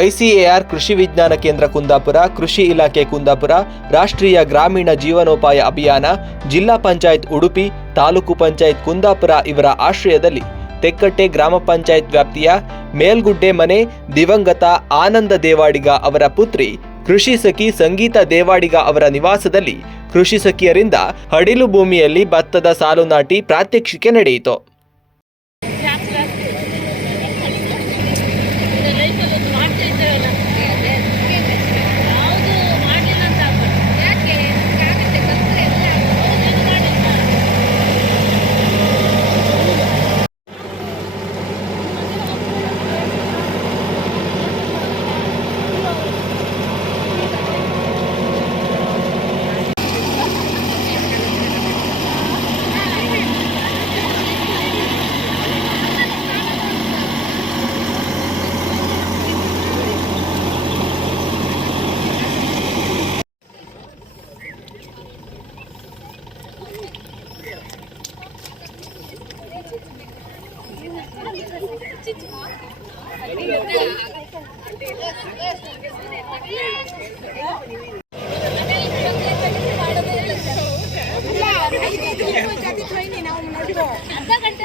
ICAR ಕೃಷಿ ವಿಜ್ಞಾನ ಕೇಂದ್ರ ಕುಂದಾಪುರ, ಕೃಷಿ ಇಲಾಖೆ ಕುಂದಾಪುರ, ರಾಷ್ಟ್ರೀಯ ಗ್ರಾಮೀಣ ಜೀವನೋಪಾಯ ಅಭಿಯಾನ, ಜಿಲ್ಲಾ ಪಂಚಾಯತ್ ಉಡುಪಿ, ತಾಲೂಕು ಪಂಚಾಯತ್ ಕುಂದಾಪುರ ಇವರ ಆಶ್ರಯದಲ್ಲಿ ತೆಕ್ಕಟ್ಟೆ ಗ್ರಾಮ ಪಂಚಾಯತ್ ವ್ಯಾಪ್ತಿಯ ಮೇಲ್ಗುಡ್ಡೆ ಮನೆ ದಿವಂಗತ ಆನಂದ ದೇವಾಡಿಗ ಅವರ ಪುತ್ರಿ ಕೃಷಿ ಸಖಿ ಸಂಗೀತ ದೇವಾಡಿಗ ಅವರ ನಿವಾಸದಲ್ಲಿ ಕೃಷಿ ಸಖಿಯರಿಂದ ಹಡಿಲು ಭೂಮಿಯಲ್ಲಿ ಭತ್ತದ ಸಾಲು ನಾಟಿ ಪ್ರಾತ್ಯಕ್ಷಿಕೆ ನಡೆಯಿತು. ಅರ್ಧ ಗಂಟೆ